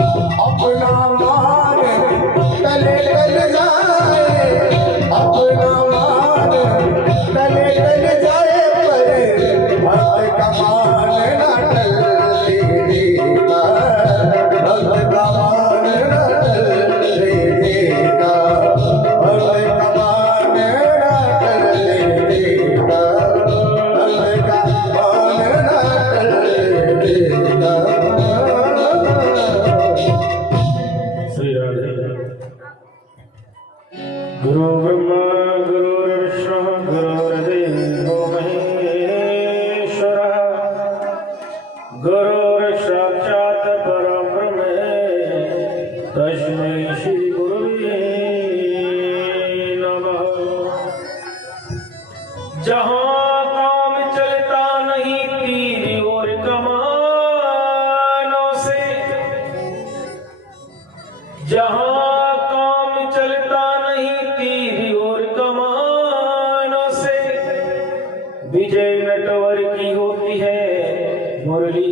अपना मान तले टल जाए, अपना मान तले टल जाए, पर भक्त का मान न टलने देगा, भक्त का मान न टलने देगा, भक्त का मान न टलने देगा, भक्त का मान न टलने देगा। गुरु ब्रह्मा गुरुर्विष्णु गुरुर्देवो महेश्वरः गुरुर्साक्षात् परब्रह्म तस्मै श्री गुरुवे नमः। जहाँ काम चलता नहीं तीर और कमानों से, जहाँ विजय नटवर की होती है मुरली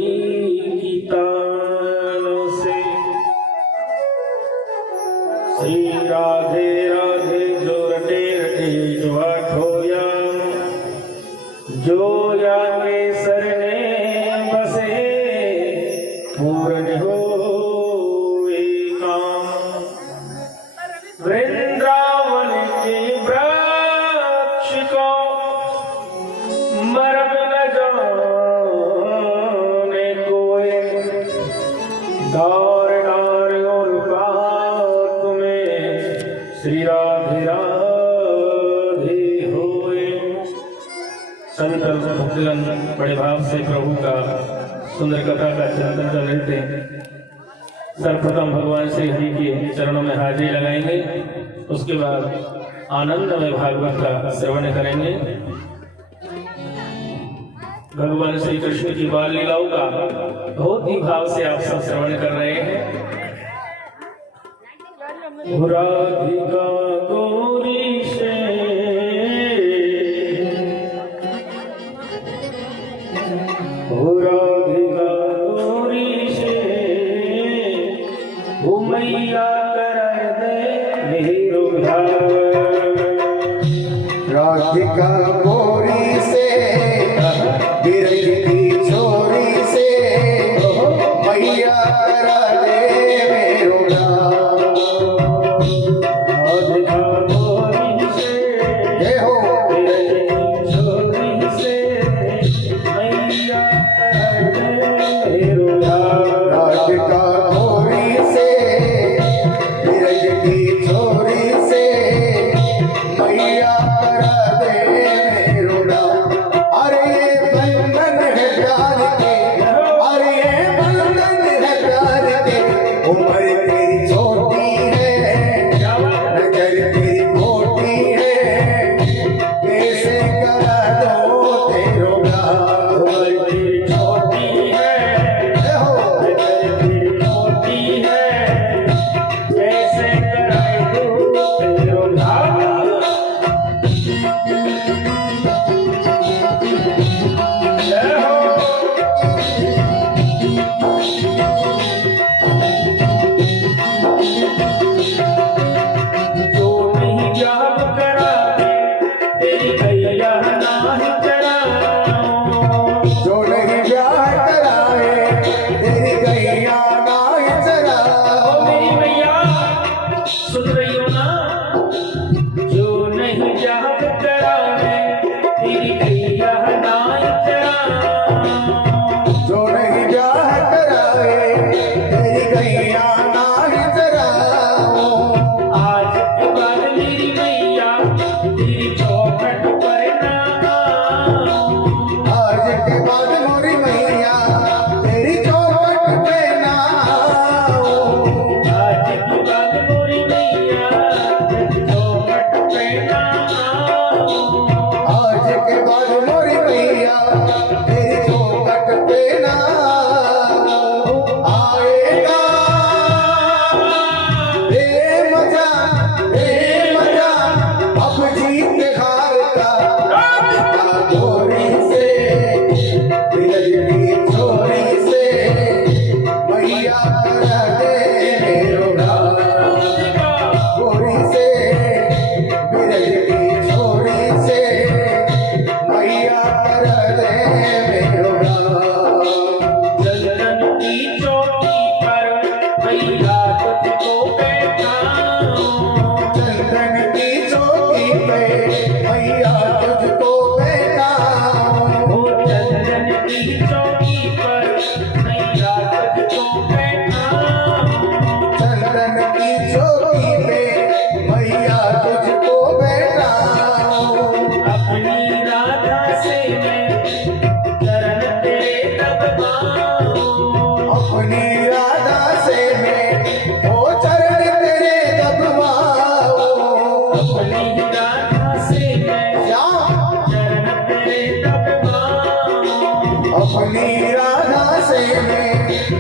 की तानों से। श्री राधे राधे जो रटे रटे जो आठोया, जो या के सरने बसे पूर्ण हो काम। वृंदावन के वृक्ष को मरम न जाने कोई, डार डार और बात में श्री राधे राधे होए। संत भक्तगण बड़े भाव से प्रभु का सुंदर कथा का चिंतन कर रहे थे। सर्वप्रथम भगवान श्री हरि के चरणों में हाजिरी लगाएंगे, उसके बाद आनंदमय भागवत का श्रवण करेंगे। भगवान श्री कृष्ण की बाल लीलाओं का बहुत ही भाव से आप सब श्रवण कर रहे हैं। राधिका गौरी से राधिका गौरी से वो मैया कर दे मेरो भाव। राधिका गौरी से बिरज की छोरी से मैया करा दे मेरो नाम। राधिका गौरी से जय हो। बिरज की छोरी से मैया कर दे मेरो भाव। राधिका गौरी से बिरज की छोरी से मैया करा दे मेरो नाम। अरे ये बंधन है प्यार के, अरे ये बंधन है प्यार के, उम्र तेरी छोटी है, नजर तेरी खोटी है, कैसे करा दो तेरो प्यार। उम्र तेरी छोटी है, नजर तेरी छोटी है, कैसे कराए दूं तेरो भाव। जय हो। की चौकी पर मैया तुझको बैठाऊं। चंदन की चौकी पे मैया तुझको बैठाऊं। अपनी राधा से मैं चरण तेरे दबाऊं। अपनी राधा से मैं वो चरण तेरे दबवाऊं। अपनी राधा से मैं चरण तेरे दबाऊं। अपनी राधा से मैं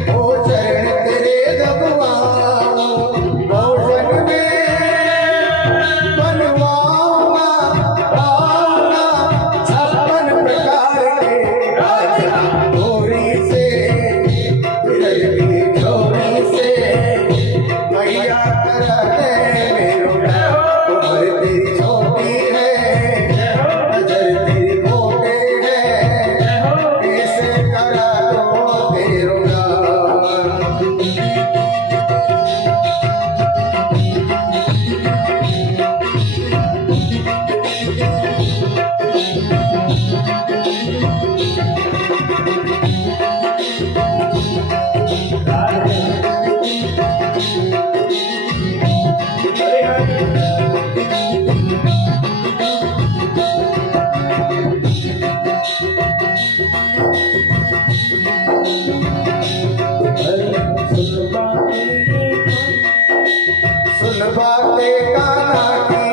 वो चरण तेरे दबवाऊं। भोजन में बनवाऊंगा आऊंगा 56 प्रकार के राजा गोरी से विरज की छोरी से मैया करा दे मेरा उम्र तेरी छोटी है नजर तेरी खोटे है कैसे करा दो तेरा सुन बातें कान्हा की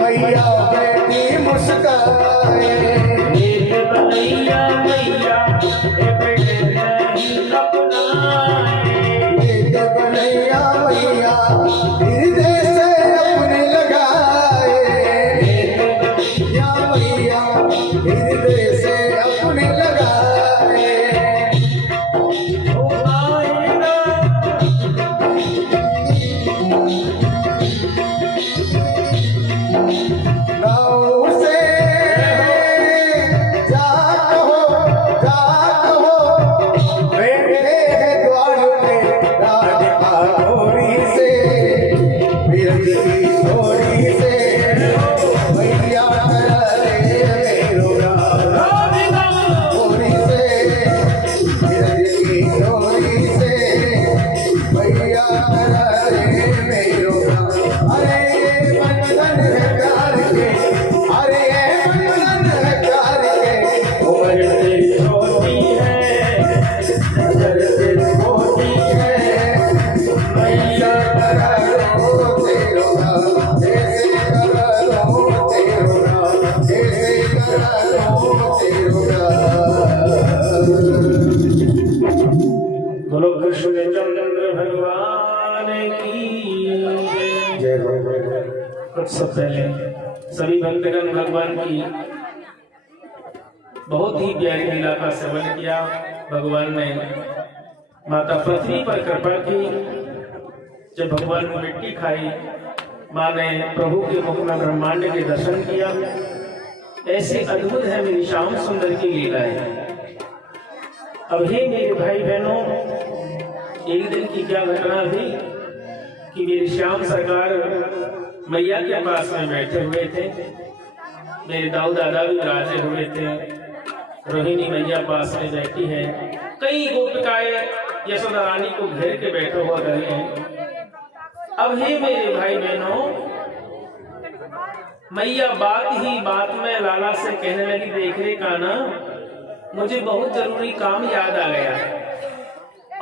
मैया बैठी मुस्काए। मैया मैया बेटे नहीं अपनाए। वेद बनैया मैया हृदय से अपने लगाए। या मैया हृदय से अपने लगाए। ओ आएगा नाव से जात हो बैठे हैं द्वार पे राधिका गोरी से विरज की छोरी से मैया करा दे मेरा गोरी से विरज की छोरी से मैया करा दे मेरा। अरे ये बंधन है प्यार के अरे ये बंधन है प्यार के उम्र तेरी छोटी है नजर तेरी छोटी है। मैया करा दो तेरा ऐसे करा दो तेरा ऐसे करा दो तेरा। बोलो कृष्णचंद्र भगवान की जय हो। कुछ सब पहले सभी भक्तगण भगवान की बहुत ही प्यारी लीला का सेवन किया। भगवान ने माता पृथ्वी पर कृपा की। जब भगवान ने मिट्टी खाई माँ ने प्रभु के मुख में ब्रह्मांड के दर्शन किया। ऐसे अद्भुत है मेरी श्याम सुंदर की लीलाएं। अब हे मेरे भाई बहनों, एक दिन की क्या घटना थी कि मेरी श्याम सरकार मैया के पास में बैठे हुए थे। मेरे दाऊ दादा भी राजे हुए थे। रोहिणी मैया पास में बैठी है। कई गोपिकाएं यशोदा रानी को घेर के बैठे हुए रहे हैं। अब हे मेरे भाई बहनों, मैया बात ही बात में लाला से कहने लगी, देख रे कान्हा, मुझे बहुत जरूरी काम याद आ गया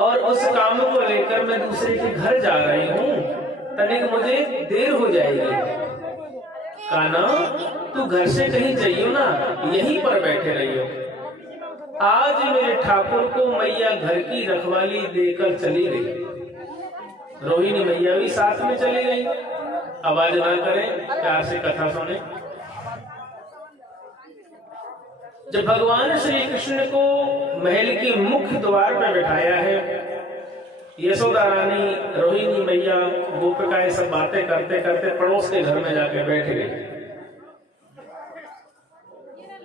और उस काम को लेकर मैं दूसरे के घर जा रही हूँ। तनिक मुझे देर हो जाएगी। कान्हा, तू घर से कहीं जाइयो ना, यहीं पर बैठे रहियो। आज मेरे ठाकुर को मैया घर की रखवाली देकर चली गई। रोहिणी मैया भी साथ में चली गई। आवाज ना करें, प्यार से कथा सुने। जब भगवान श्री कृष्ण को महल के मुख्य द्वार पर बैठाया है, यशोदा रानी, रोहिणी मैया, गोपिकाएं सब बातें करते करते पड़ोस के घर में जाके बैठ गई।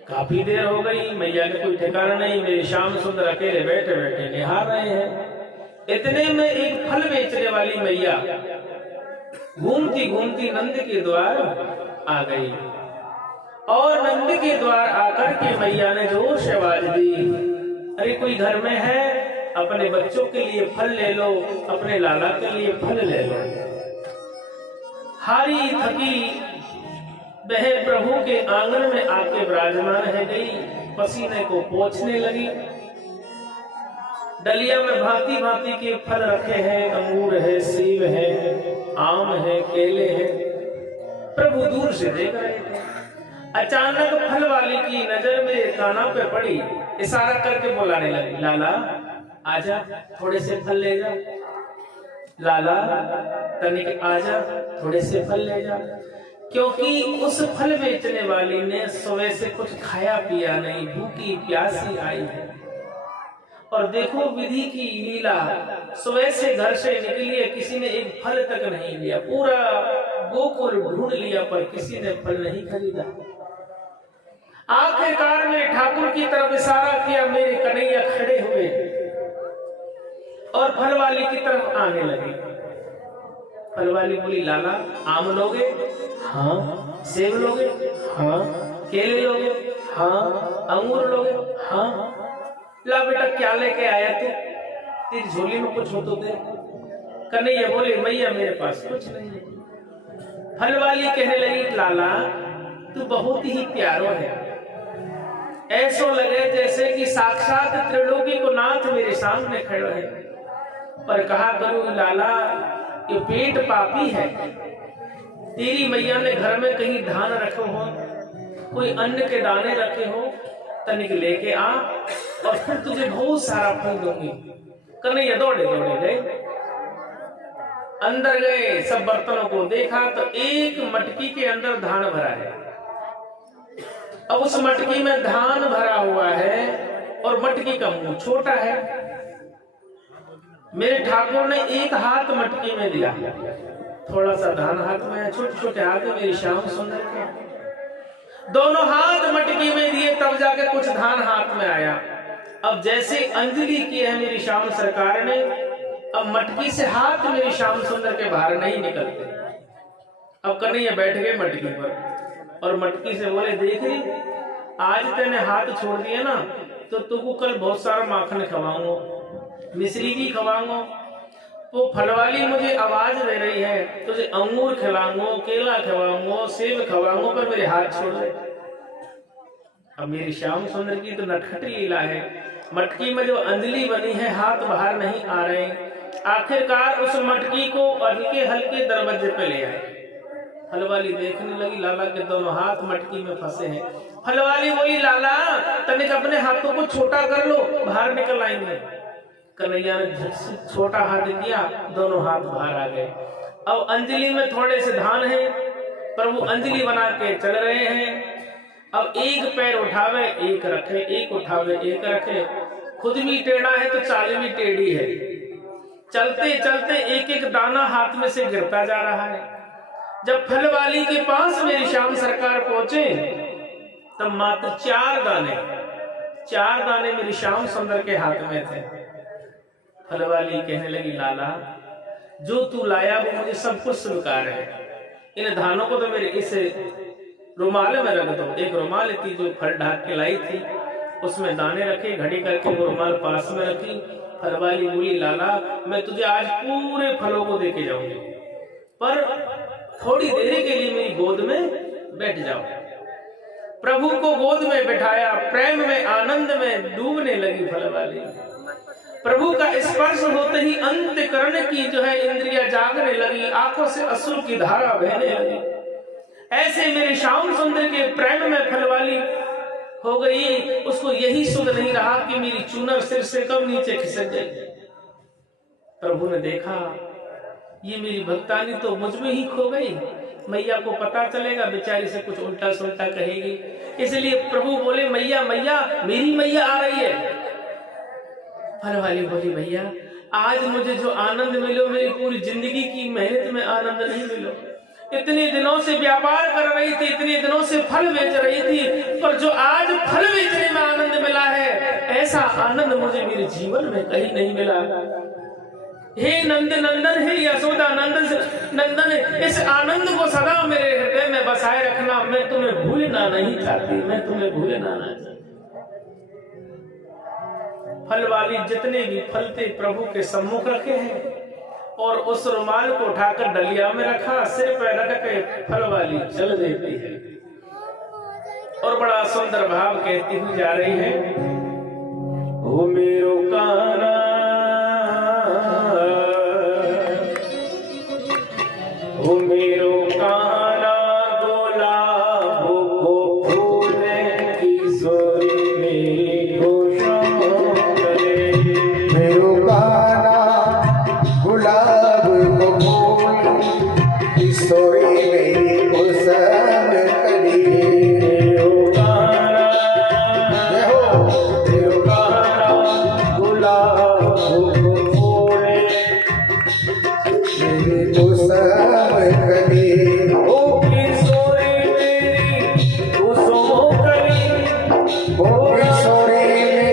काफी देर हो गई, मैया ने कोई ठिकाना नहीं। मेरे श्याम सुंदर अकेले बैठे बैठे निहार रहे हैं। इतने में एक फल बेचने वाली मैया घूमती घूमती नंद के द्वार आ गई और नंद के द्वार आकर के मैया ने जोर से आवाज दी, अरे कोई घर में है, अपने बच्चों के लिए फल ले लो, अपने लाला के लिए फल ले लो। हारी थकी वह प्रभु के आंगन में आके विराजमान है गई, पसीने को पोंछने लगी। डलिया में भांति भांति के फल रखे हैं, अंगूर है, सेब है, आम है, केले हैं। प्रभु दूर से देख रहे थे। अचानक फल वाली की नजर मेरे काना पे पड़ी, इशारा करके बुलाने लगी, लाला आजा, थोड़े से फल ले जा। लाला तनिक आजा, थोड़े से फल ले जा। क्योंकि उस फल बेचने वाली ने सुबह से कुछ खाया पिया नहीं, भूखी प्यासी आई है। और देखो विधि की लीला, सुबह से घर से निकली है, किसी ने एक फल तक नहीं लिया। पूरा गोकुल ढूंढ लिया पर किसी ने फल नहीं खरीदा। आखिरकार ने ठाकुर की तरफ इशारा किया, मेरे कन्हैया खड़े हुए और फल वाली की तरफ आने लगे। फल वाली बोली, लाला आम लोगे? हाँ। सेब लोगे? हाँ। केले लोगे? हाँ। अंगूर लोगे? हाँ। ला बेटा क्या लेके आया तू? तेरी झोली में कुछ हो तो दे। कन्हैया बोले, मैया मेरे पास कुछ नहीं है। फल वाली कहने लगी, लाला तू बहुत ही प्यारो है, ऐसो लगे जैसे कि साक्षात त्रिलोकी को नाथ मेरे सामने खड़े है। पर कहा करूं लाला, ये पेट पापी है। तेरी मैया ने घर में कहीं धान रखे हो, कोई अन्न के दाने रखे हो, तनिक लेके आ और फिर तुझे बहुत सारा फल दूंगी। कन्हैया दौड़े दौड़े गए, अंदर गए, सब बर्तनों को देखा तो एक मटकी के अंदर धान भरा है। अब उस मटकी में धान भरा हुआ है और मटकी का मुंह छोटा है। मेरे ठाकुर ने एक हाथ मटकी में दिया, थोड़ा सा धान हाथ में, छोटे छोटे हाथ में मेरी श्याम सुंदर के। दोनों हाथ मटकी में दिए तब जाके कुछ धान हाथ में आया। अब जैसे अंजलि की है मेरी श्याम सरकार ने, अब मटकी से हाथ मेरी श्याम सुंदर के बाहर नहीं निकलते। अब कन्हैया बैठ गए मटकी पर और मटकी से बोले, देख रही आज तेने हाथ छोड़ दिए ना तो तुमको कल बहुत सारा माखन खवाऊंगा, मिश्री भी खवाऊंगा। वो फलवाली मुझे आवाज दे रही है, तुझे अंगूर खिलाऊंगा, केला खिलाऊंगा, सेब खिलाऊंगा, पर मेरे हाथ छोड़ दे। अब मेरी श्याम सुंदर की तो नटखट लीला है, मटकी में जो अंजलि बनी है हाथ बाहर नहीं आ रहे। आखिरकार उस मटकी को हल्के हल्के दरवाजे पे ले आए। फलवाली देखने लगी, लाला के दोनों हाथ मटकी में फंसे हैं। फलवाली बोली, लाला तनिक अपने हाथों को छोटा कर लो, बाहर निकल आएंगे। कन्हैया ने झट से छोटा हाथ दिया, दोनों हाथ बाहर आ गए। अब अंजलि में थोड़े से धान है, पर वो अंजलि बना के चल रहे हैं। अब एक पैर उठावे एक रखे, एक उठावे एक रखे, खुद भी टेढ़ा है तो चाल भी टेढ़ी है। चलते चलते एक एक दाना हाथ में से गिरता जा रहा है। जब फल वाली के पास मेरी श्याम सरकार पहुंचे तब मात्र 4 दाने मेरी श्याम सुंदर के हाथ में थे। फल वाली कहने लगी, लाला जो तू लाया वो मुझे सब कुछ स्वीकार है। इन धानों को तो मेरे इस रुमाल में रख दो। एक रुमाल थी जो फल ढाक के लाई थी, उसमें दाने रखे, घड़ी करके वो रुमाल पास में रखी। फल वाली बोली, लाला मैं तुझे आज पूरे फलों को देके जाऊंगी, पर थोड़ी देर के लिए मेरी गोद में बैठ जाओ। प्रभु को गोद में बैठाया, प्रेम में आनंद में डूबने लगी फल वाली। प्रभु का स्पर्श होते ही अंतःकरण की जो है इंद्रियां जागने लगी, आंखों से अश्रु की धारा बहने लगी। ऐसे मेरे श्याम सुंदर के प्रेम में फलवाली हो गई। उसको यही सुध नहीं रहा कि मेरी चूनर सिर से कब नीचे खिसक गई। प्रभु ने देखा ये मेरी भक्तानी तो मुझ में ही खो गई, मैया को पता चलेगा बेचारी से कुछ उल्टा सुल्टा कहेगी। इसलिए प्रभु बोले, मैया मैया मेरी मैया आ रही है। फलवाली बोली, भैया आज मुझे जो आनंद मिलो मेरी पूरी जिंदगी की मेहनत में आनंद नहीं मिलो। इतने दिनों से व्यापार कर रही थी, इतने दिनों से फल बेच रही थी, पर जो आज फल बेचने में आनंद मिला है ऐसा आनंद मुझे मेरे जीवन में कहीं नहीं मिला। हे नंद नंदन, हे यशोदा नंदन, इस आनंद को सदा मेरे हृदय में बसाए रखना। मैं तुम्हें भूलना नहीं चाहती, मैं तुम्हें भूलना नहीं चाहती। फल वाली जितने भी फल थे प्रभु के सम्मुख रखे हैं और उस रुमाल को उठाकर डलिया में रखा, सिर पर रख के फल वाली चल देती है और बड़ा सुंदर भाव कहती हुई जा रही है, ओ मेरो काना, ओ मेरो काना गुलाब को फूल किशोरी मेरी खुशम करे। मेरो काना गुलाब को फूल किशोरी मेरी कुसम कली। मेरो काना, जय हो। मेरो काना गुलाब को फूल मेरी कुसम कली। ओ किशोरी मेरी कुसुम कली। ओ किशोरी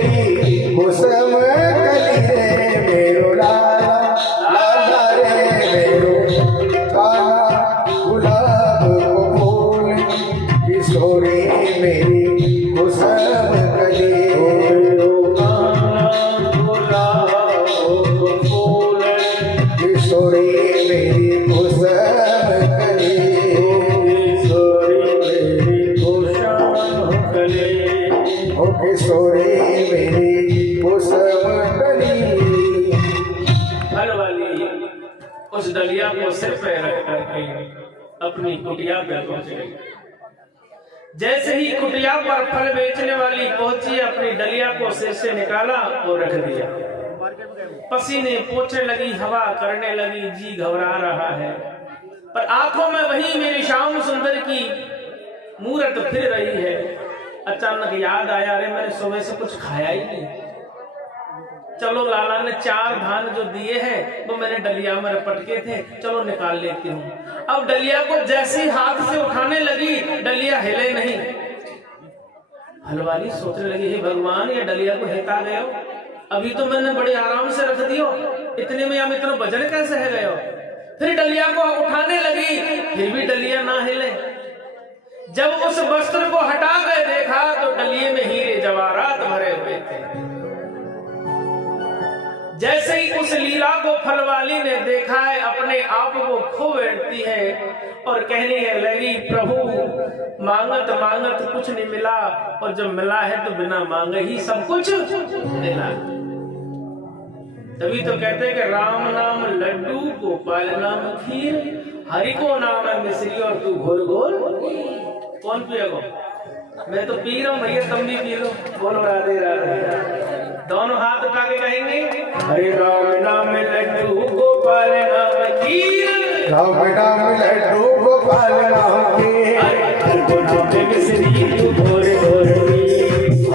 मेरी कुसम कली रे मेरो लाला, लाला रे मेरो काना गुलाब को फूल किशोरी मेरी कुसम कली। मेरो काना गुलाब को फूल किशोरी मेरी कुसम कली। किशोरी मेरी कुसुम कली। ओ किशोरी मेरी कुसम कली। फल वाली उस डलिया को सिर पे रख करके अपनी कुटिया पे पहुंच गई। जैसे ही कुटिया पर फल बेचने वाली पहुंची, अपनी डलिया को सिर से निकाला और रख दिया। पसीने पोछने लगी, हवा करने लगी, जी घबरा रहा है, पर आंखों में वही मेरी श्याम सुंदर की मूरत फिर रही है। अचानक याद आया, अरे मैंने सुबह से कुछ खाया ही नहीं। चलो लाला ने 4 धान जो दिए हैं वो मैंने डलिया में रपटके थे, चलो निकाल लेती हूँ। अब डलिया को जैसे हाथ से उठाने लगी, डलिया हिले नहीं। हलवाली सोचने लगी, हे भगवान, ये डलिया को हिलता गए हो, अभी तो मैंने बड़े आराम से रख दियो, इतने में हम इतना वजन कैसे है गए हो। फिर डलिया को उठाने लगी, फिर भी डलिया ना हिले। जब उस वस्त्र को हटा कर देखा तो डलिये में हीरे जवाहरात भरे हुए थे। जैसे ही उस लीला को फलवाली ने देखा है, अपने आप को खो बैठती है और कहने लगी, प्रभु मांगत मांगत कुछ नहीं मिला, और जब मिला है तो बिना मांगे ही सब कुछ मिला। तभी तो कहते हैं कि राम नाम लड्डू, गोपाल नाम खीर, हरि को नाम है मिश्री और तू घोल घोल। कौन पिएगो? मैं तो पी रहा हूँ भैया, तुम भी पी लो। बोलो राधे राधे। दोनों हाथ उठा के कहेंगे, हरे राम नाम लड्डू, गोपाल नाम खीर, राम नाम लड्डू, गोपाल नाम खीर, हरि को नाम मिश्री तू घोल घोल पी,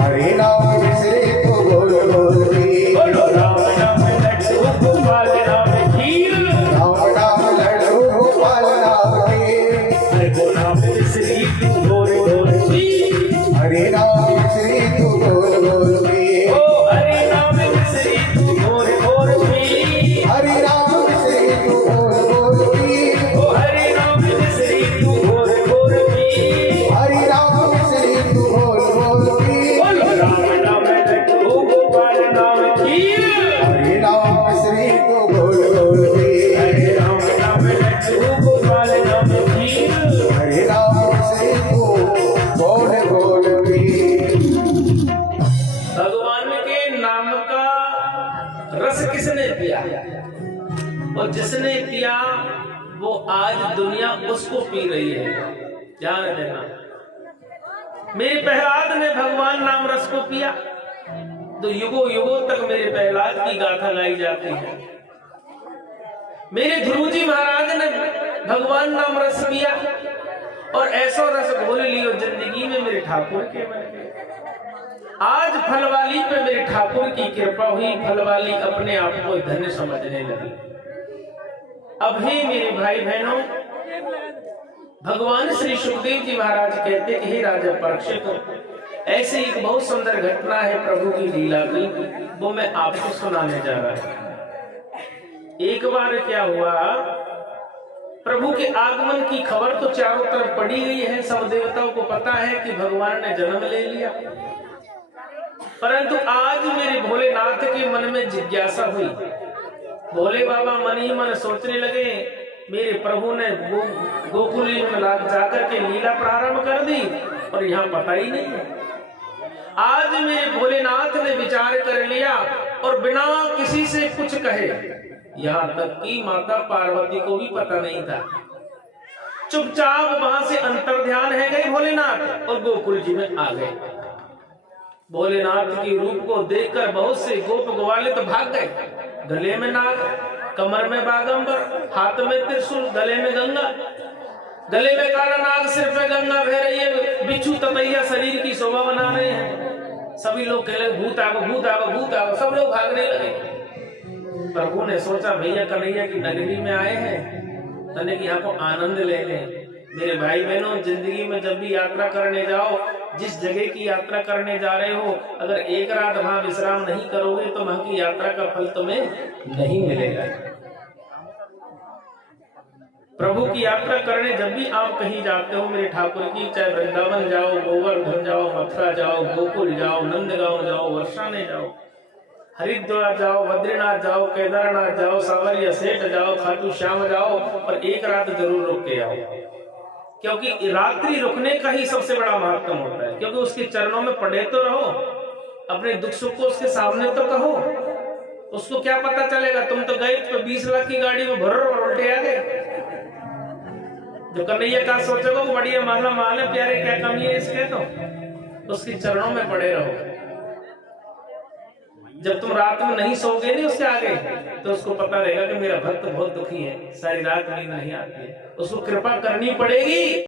हरि नाम मिश्री तू घोल घोल पी। बोलो राम नाम लड्डू, गोपाल नाम खीर, राम नाम लड्डू, गोपाल नाम खीर, हरि को नाम मिश्री तू घोल घोल पी, हरि नाम मिश्री तू घोल घोल पी। ओ हरि नाम मिश्री तू घोल घोल पी, हरि नाम मिश्री तू घोल घोल पी। ओ हरि नाम मिश्री तू घोल घोल पी, हरि नाम मिश्री तू घोल घोल पी। बोलो राम नाम लड्डू, गोपाल नाम खीर, हरि नाम मिश्री तू घोल घोल पी। हरे राम नाम लड्डू, गोपाल नाम खीर। हरि नाम मिश्री तू घोल घोल पी। भगवान के नाम का रस किसने पिया, और जिसने पिया वो आज दुनिया उसको पी रही है। ध्यान देना, मेरे प्रहलाद ने भगवान नाम रस को पिया, तो युगों युगों तक मेरे प्रहलाद की गाथा गाई जाती है। मेरे ध्रुव जी महाराज ने भगवान नाम रस पिया, और ऐसा रस घोल लियो जिंदगी में मेरे ठाकुर के बन गए। आज फलवाली पे मेरे ठाकुर की कृपा हुई, फलवाली अपने आप को धन्य समझने लगी। अब हे मेरे भाई बहनों, भगवान श्री सुखदेव जी महाराज कहते कि हे राजा परीक्षित, ऐसे एक बहुत सुंदर घटना है प्रभु की लीला की, वो मैं आपको सुनाने जा रहा हूं। एक बार क्या हुआ, प्रभु के आगमन की खबर तो चारों तरफ पड़ी गई है, सब देवताओं को पता है कि भगवान ने जन्म ले लिया। परंतु आज मेरे भोलेनाथ नाथ के मन में जिज्ञासा हुई। भोले बाबा मन ही मन सोचने लगे, मेरे प्रभु ने गोकुल में जाकर के लीला प्रारंभ कर दी और यहाँ पता ही नहीं है। आज मेरे भोलेनाथ ने विचार कर लिया और बिना किसी से कुछ कहे, यहाँ तक कि माता पार्वती को भी पता नहीं था, चुपचाप वहां से अंतर ध्यान है गए भोलेनाथ और गोकुल जी में आ गए। भोलेनाथ के रूप को देखकर बहुत से गोप ग्वाले तो भाग गए। गले में नाग, कमर में बागंबर, हाथ में त्रिशूल, गले में गंगा, गले में काला नाग, सिर पे गंगा बह रही है, बिच्छू ततैया शरीर की शोभा बना रहे हैं। सभी लोग कह रहे भूत आगो, भूत आगो, भूत आगो, सब लोग भागने लगे। प्रभु ने सोचा भैया कन्हैया की नगरी में आए हैं, तने की यहाँ को आनंद ले लें। मेरे भाई बहनों, जिंदगी में जब भी यात्रा करने जाओ, जिस जगह की यात्रा करने जा रहे हो, अगर एक रात वहां विश्राम नहीं करोगे तो वहां की यात्रा का फल तुम्हें नहीं मिलेगा। प्रभु की यात्रा करने जब भी आप कहीं जाते हो मेरे ठाकुर की, चाहे वृंदावन जाओ, गोवर्धन जाओ, मथुरा जाओ, गोकुल जाओ, नंदगांव जाओ, वर्षाने जाओ, हरिद्वार जाओ, बद्रीनाथ जाओ, केदारनाथ जाओ, सावरिया सेठ जाओ, खाटू श्याम जाओ, पर एक रात जरूर रुक के आओ, क्योंकि रात्रि रुकने का ही सबसे बड़ा महत्व होता है। क्योंकि उसके चरणों में पड़े तो रहो, अपने दुख सुख को उसके सामने तो कहो। उसको क्या पता चलेगा, तुम तो गए तो 20 लाख की गाड़ी में भर और उल्टे आ गए। जो कन्हैया का सोचोगे वो बढ़िया माला माल है, प्यारे क्या कमी है इसके, तो उसके चरणों में पड़े रहो। जब तुम रात में नहीं सोओगे नहीं उसके आगे, तो उसको पता रहेगा कि मेरा भक्त बहुत दुखी है, सारी रात नींद नहीं आती है, उसको कृपा करनी पड़ेगी।